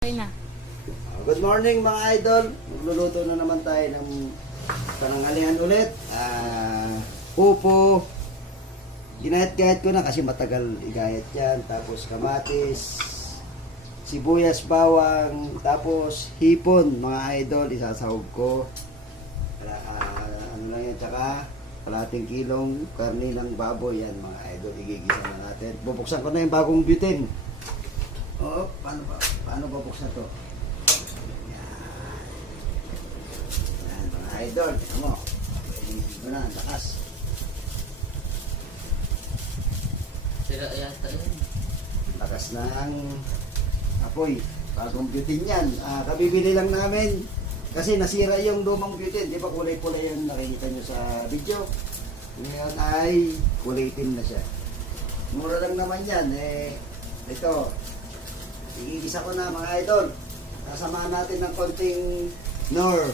Okay na. Good morning mga idol. Magluluto na naman tayo ng pananghalian ulit. Upo. Ginayat-gayat ko na kasi matagal igayat yan. Tapos kamatis, sibuyas, bawang, tapos hipon mga idol. Isasahog ko. Ano lang yan, tsaka kalating kilong karni ng baboy yan mga idol. Igigisa na natin. Bubuksan ko na yung bagong butane. Oh, paano babuksan to? Yan, mga idol. Tignan mo. Ito na, ang lakas. Sira yata yun. Lakas ng apoy. Bagong butane yan. Kabibili lang namin. Kasi nasira yung lumang butane. Di ba kulay-kulay yung nakikita nyo sa video? Ngayon ay kulay itim na siya. Mura lang naman yan. Ito. Igigisa ko na mga idol. Kasamahan natin ng konting Knorr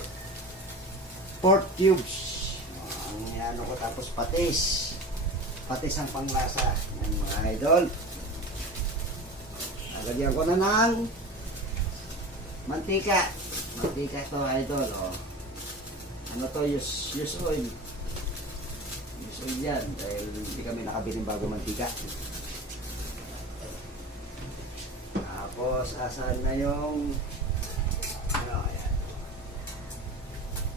pork cubes. Ang ano ko, tapos patis. Patis ang panglasa. Yan mga idol. Lagyan ko na ng mantika. Mantika to idol. Oh. Ano to? Use oil. Use oil yan. Dahil hindi kami nakabiling bago mantika. Tapos, asan na yung ano, ayan.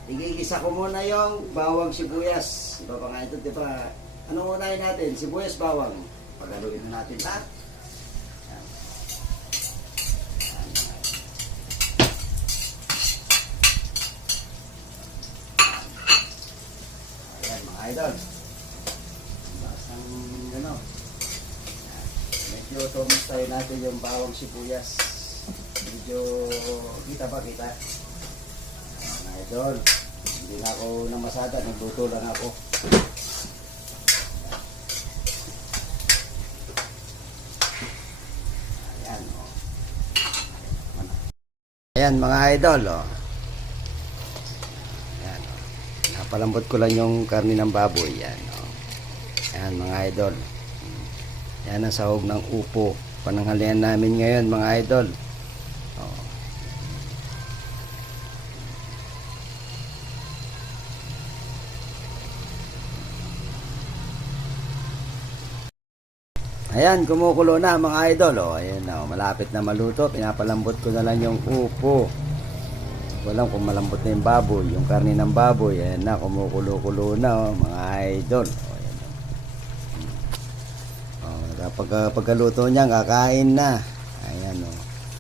Igigisa ko muna yung bawang sibuyas. Iba pa nga ito, di ba? Anong unahin natin? Sibuyas, bawang. Paghaluin na natin lahat. Ayan. Ayan, mga idol. Basang ano. Medyo tumistayo natin yung bawang sibuyas. Medyo kita ba kita? Mga idol, hindi na ako namasada, nagluto lang ako. Ayan o. Ayan mga idol o. Ayan o. Napalambot ko lang yung karni ng baboy. Ayan o. Ayan mga idol. Yan ang sahog ng upo. Pananghalian namin ngayon mga idol. Oh. Ayan, kumukulo na mga idol. Oh, ayan na, malapit na maluto. Pinapalambot ko na lang yung upo. Walang kung malambot na yung baboy. Yung karni ng baboy. Ayan na, kumukulo-kulo na mga idol. Pagkaluto niya, kakain na.